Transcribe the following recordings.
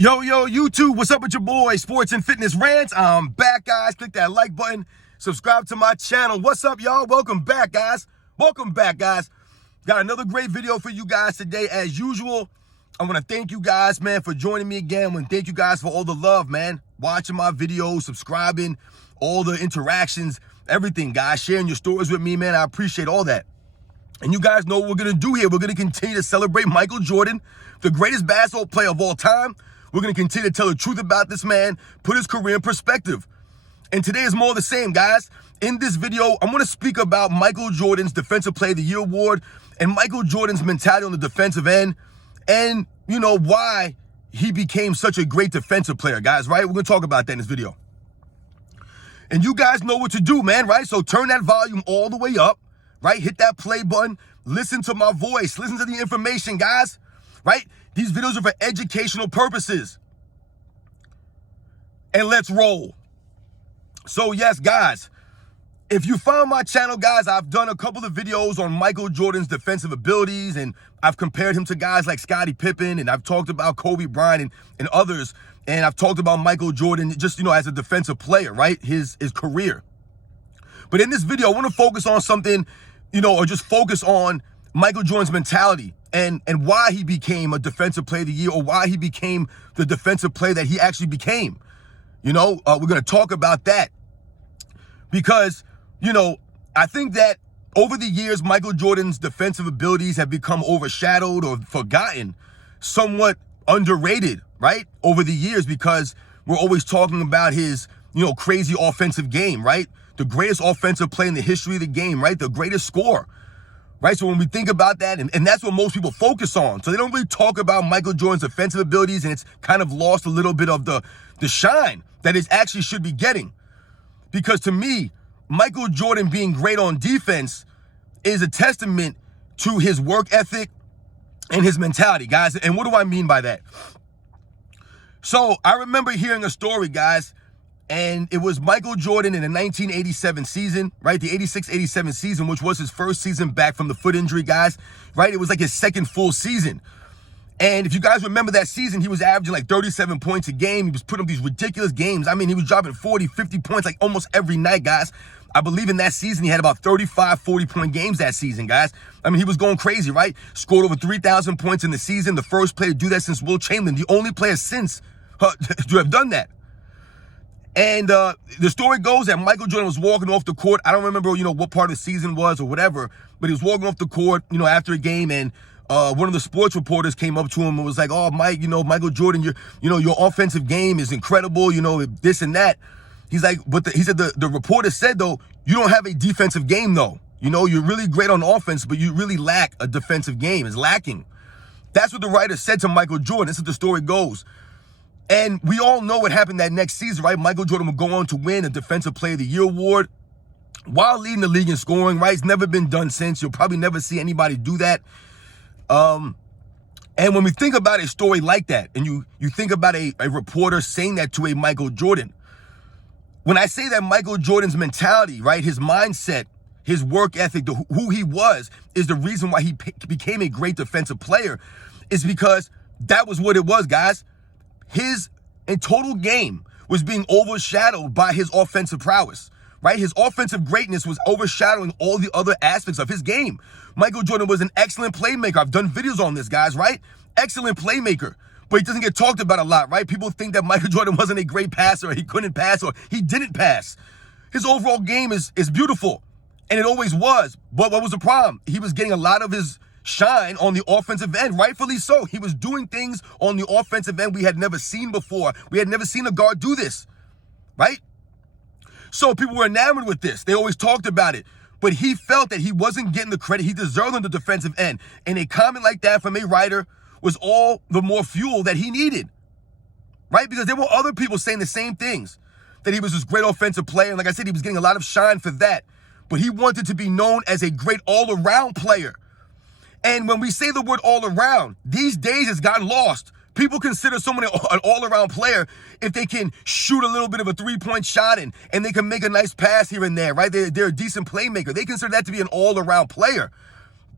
Yo, YouTube, what's up with your boy, Sports and Fitness Rants? I'm back, guys. Click that like button. Subscribe to my channel. What's up, y'all? Welcome back, guys. Got another great video for you guys today, as usual. I want to thank you guys, man, for joining me again. I want to thank you guys for all the love, man. Watching my videos, subscribing, all the interactions, everything, guys. Sharing your stories with me, man. I appreciate all that. And you guys know what we're going to do here. We're going to continue to celebrate Michael Jordan, the greatest basketball player of all time. We're going to continue to tell the truth about this man, put his career in perspective. And today is more of the same, guys. In this video, I'm going to speak about Michael Jordan's Defensive Player of the Year award and Michael Jordan's mentality on the defensive end and, you know, why he became such a great defensive player, guys, right? We're going to talk about that in this video. And you guys know what to do, man, right? So turn that volume all the way up, right? Hit that play button. Listen to my voice. Listen to the information, guys, right? These videos are for educational purposes. And let's roll. So yes, guys, if you found my channel, guys, I've done a couple of videos on Michael Jordan's defensive abilities, and I've compared him to guys like Scottie Pippen, and I've talked about Kobe Bryant and others, and I've talked about Michael Jordan just, you know, as a defensive player, right? His career. But in this video, I want to focus on something, you know, or just focus on Michael Jordan's mentality and why he became a defensive player of the year, or why he became the defensive player that he actually became. You know, we're going to talk about that because, you know, I think that over the years, Michael Jordan's defensive abilities have become overshadowed or forgotten, somewhat underrated, right? Over the years, because we're always talking about his, you know, crazy offensive game, right? The greatest offensive player in the history of the game, right? The greatest scorer. Right, so when we think about that, and that's what most people focus on. So they don't really talk about Michael Jordan's offensive abilities, and it's kind of lost a little bit of the shine that it actually should be getting. Because to me, Michael Jordan being great on defense is a testament to his work ethic and his mentality, guys. And what do I mean by that? So I remember hearing a story, guys, and it was Michael Jordan in the 1987 season, right? The 86-87 season, which was his first season back from the foot injury, guys, right? It was like his second full season. And if you guys remember that season, he was averaging like 37 points a game. He was putting up these ridiculous games. I mean, he was dropping 40, 50 points like almost every night, guys. I believe in that season, he had about 35, 40-point games that season, guys. I mean, he was going crazy, right? Scored over 3,000 points in the season. The first player to do that since Wilt Chamberlain, the only player since to have done that. And the story goes that Michael Jordan was walking off the court. I don't remember, you know, what part of the season was or whatever, but he was walking off the court, you know, after a game, and one of the sports reporters came up to him and was like, "Oh, Mike, you know, Michael Jordan, your offensive game is incredible, you know, this and that." He's like, he said the reporter said, though, "You don't have a defensive game, though. You know, you're really great on offense, but you really lack a defensive game. It's lacking." That's what the writer said to Michael Jordan. This is the story goes. And we all know what happened that next season, right? Michael Jordan would go on to win a Defensive Player of the Year award while leading the league in scoring, right? It's never been done since. You'll probably never see anybody do that. And when we think about a story like that, and you think about a reporter saying that to a Michael Jordan, when I say that Michael Jordan's mentality, right, his mindset, his work ethic, who he was, is the reason why he became a great defensive player, is because that was what it was, guys. His total game was being overshadowed by his offensive prowess, right? His offensive greatness was overshadowing all the other aspects of his game. Michael Jordan was an excellent playmaker. I've done videos on this, guys, right? Excellent playmaker, but he doesn't get talked about a lot, right? People think that Michael Jordan wasn't a great passer, or he couldn't pass, or he didn't pass. His overall game is beautiful, and it always was. But what was the problem? He was getting a lot of his shine on the offensive end, rightfully so. He was doing things on the offensive end we had never seen before. We had never seen a guard do this, right? So people were enamored with this. They always talked about it, but he felt that he wasn't getting the credit he deserved on the defensive end. And a comment like that from a writer was all the more fuel that he needed, right? Because there were other people saying the same things, that he was this great offensive player. And like I said, he was getting a lot of shine for that, but he wanted to be known as a great all-around player. And when we say the word all around, these days it's gotten lost. People consider someone an all-around player if they can shoot a little bit of a three-point shot and they can make a nice pass here and there, right? They're a decent playmaker. They consider that to be an all-around player.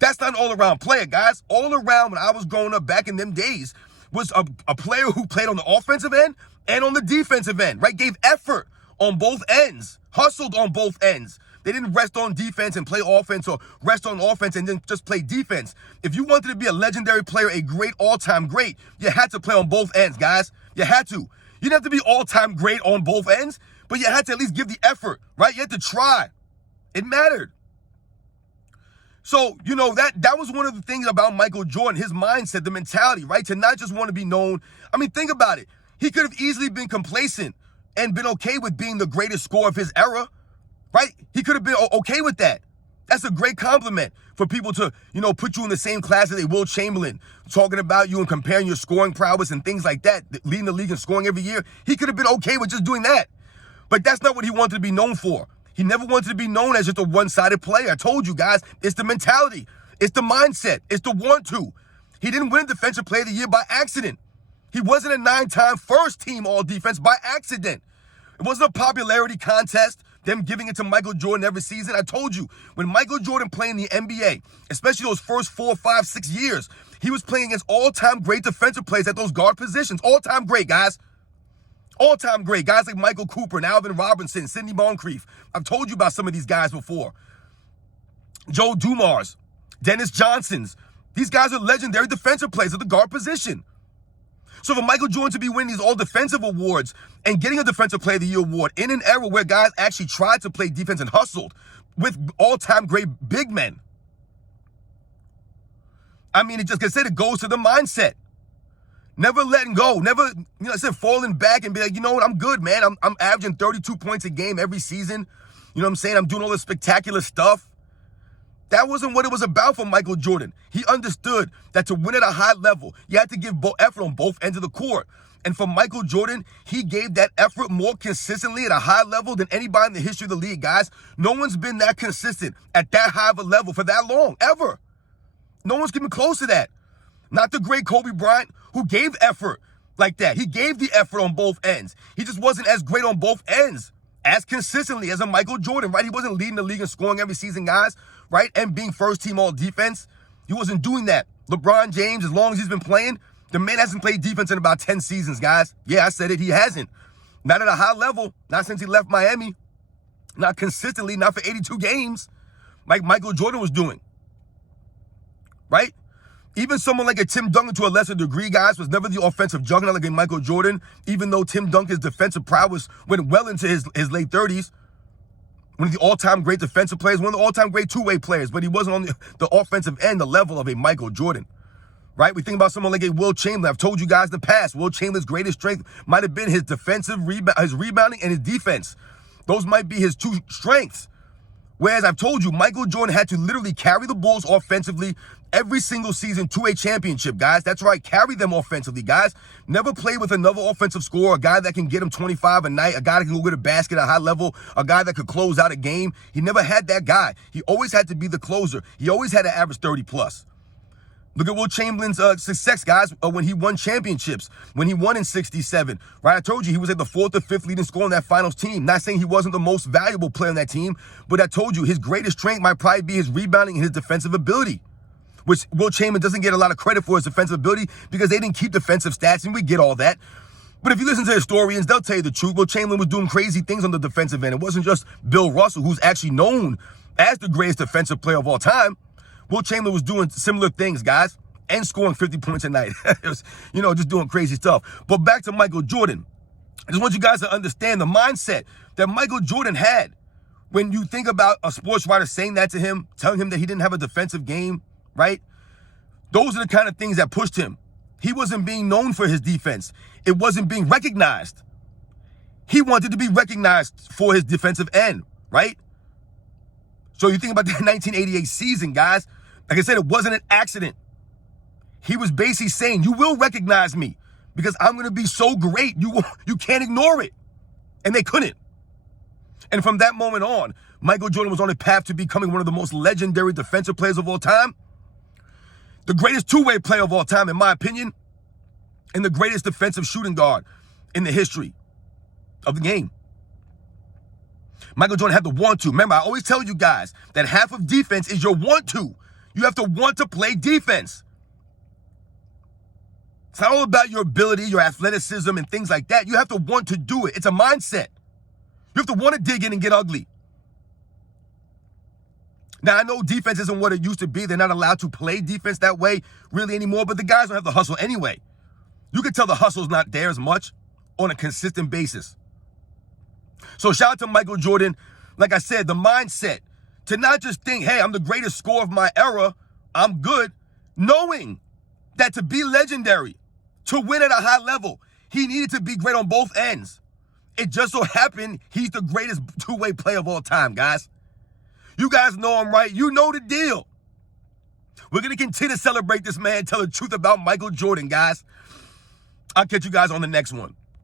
That's not an all-around player, guys. All around, when I was growing up back in them days, was a player who played on the offensive end and on the defensive end, right? Gave effort on both ends, hustled on both ends. They didn't rest on defense and play offense, or rest on offense and then just play defense. If you wanted to be a legendary player, a great all-time great, you had to play on both ends, guys. You had to. You didn't have to be all-time great on both ends, but you had to at least give the effort, right? You had to try. It mattered. So, that was one of the things about Michael Jordan, his mindset, the mentality, right? To not just want to be known. I mean, think about it. He could have easily been complacent and been okay with being the greatest scorer of his era, right? He could have been okay with that. That's a great compliment for people to, put you in the same class as a Will Chamberlain, talking about you and comparing your scoring prowess and things like that, leading the league in scoring every year. He could have been okay with just doing that. But that's not what he wanted to be known for. He never wanted to be known as just a one-sided player. I told you guys, it's the mentality. It's the mindset. It's the want to. He didn't win Defensive Player of the Year by accident. He wasn't a 9-time first-team All-Defense by accident. It wasn't a popularity contest, them giving it to Michael Jordan every season. I told you, when Michael Jordan played in the NBA, especially those first 4, 5, 6 years, he was playing against all-time great defensive players at those guard positions. All-time great, guys. All-time great. Guys like Michael Cooper and Alvin Robinson, Sidney Moncrief. I've told you about some of these guys before. Joe Dumars, Dennis Johnsons. These guys are legendary defensive players at the guard position. So for Michael Jordan to be winning these all-defensive awards and getting a Defensive Player of the Year award in an era where guys actually tried to play defense and hustled with all-time great big men, I mean, like I said, it goes to the mindset. Never letting go. Never, falling back and be like, you know what, I'm good, man. I'm averaging 32 points a game every season. You know what I'm saying? I'm doing all this spectacular stuff. That wasn't what it was about for Michael Jordan. He understood that to win at a high level, you had to give effort on both ends of the court. And for Michael Jordan, he gave that effort more consistently at a high level than anybody in the history of the league, guys. No one's been that consistent at that high of a level for that long, ever. No one's getting close to that. Not the great Kobe Bryant, who gave effort like that. He gave the effort on both ends. He just wasn't as great on both ends as consistently as a Michael Jordan, right? He wasn't leading the league in scoring every season, guys, right? And being first-team all-defense. He wasn't doing that. LeBron James, as long as he's been playing, the man hasn't played defense in about 10 seasons, guys. Yeah, I said it. He hasn't. Not at a high level. Not since he left Miami. Not consistently. Not for 82 games like Michael Jordan was doing, right? Even someone like a Tim Duncan, to a lesser degree, guys, was never the offensive juggernaut like a Michael Jordan, even though Tim Duncan's defensive prowess went well into his late 30s. One of the all-time great defensive players, one of the all-time great two-way players, but he wasn't on the offensive end, the level of a Michael Jordan, right? We think about someone like a Will Chamberlain. I've told you guys in the past, Will Chamberlain's greatest strength might have been his his rebounding and his defense. Those might be his two strengths. Whereas I've told you, Michael Jordan had to literally carry the Bulls offensively every single season to a championship, guys. That's right, carry them offensively, guys. Never play with another offensive scorer, a guy that can get him 25 a night, a guy that can go get a basket at a high level, a guy that could close out a game. He never had that guy. He always had to be the closer. He always had to average 30 plus. Look at Will Chamberlain's success, guys, when he won championships, when he won in 67, right? I told you he was at the 4th or 5th leading scorer on that finals team. Not saying he wasn't the most valuable player on that team, but I told you his greatest strength might probably be his rebounding and his defensive ability, which Will Chamberlain doesn't get a lot of credit for his defensive ability because they didn't keep defensive stats, and we get all that. But if you listen to historians, they'll tell you the truth. Will Chamberlain was doing crazy things on the defensive end. It wasn't just Bill Russell, who's actually known as the greatest defensive player of all time. Will Chamberlain was doing similar things, guys, and scoring 50 points a night. It was, just doing crazy stuff. But back to Michael Jordan. I just want you guys to understand the mindset that Michael Jordan had. When you think about a sports writer saying that to him, telling him that he didn't have a defensive game, right? Those are the kind of things that pushed him. He wasn't being known for his defense. It wasn't being recognized. He wanted to be recognized for his defensive end, right? So you think about that 1988 season, guys. Like I said, it wasn't an accident. He was basically saying, you will recognize me because I'm going to be so great. You can't ignore it. And they couldn't. And from that moment on, Michael Jordan was on a path to becoming one of the most legendary defensive players of all time, the greatest two-way player of all time, in my opinion, and the greatest defensive shooting guard in the history of the game. Michael Jordan had to want to. Remember, I always tell you guys that half of defense is your want to. You have to want to play defense. It's not all about your ability, your athleticism, and things like that. You have to want to do it. It's a mindset. You have to want to dig in and get ugly. Now, I know defense isn't what it used to be. They're not allowed to play defense that way really anymore, but the guys don't have the hustle anyway. You can tell the hustle's not there as much on a consistent basis. So shout out to Michael Jordan. Like I said, the mindset to not just think, hey, I'm the greatest scorer of my era, I'm good, knowing that to be legendary, to win at a high level, he needed to be great on both ends. It just so happened he's the greatest two-way player of all time, guys. You guys know him, right? You know the deal. We're going to continue to celebrate this man, tell the truth about Michael Jordan, guys. I'll catch you guys on the next one.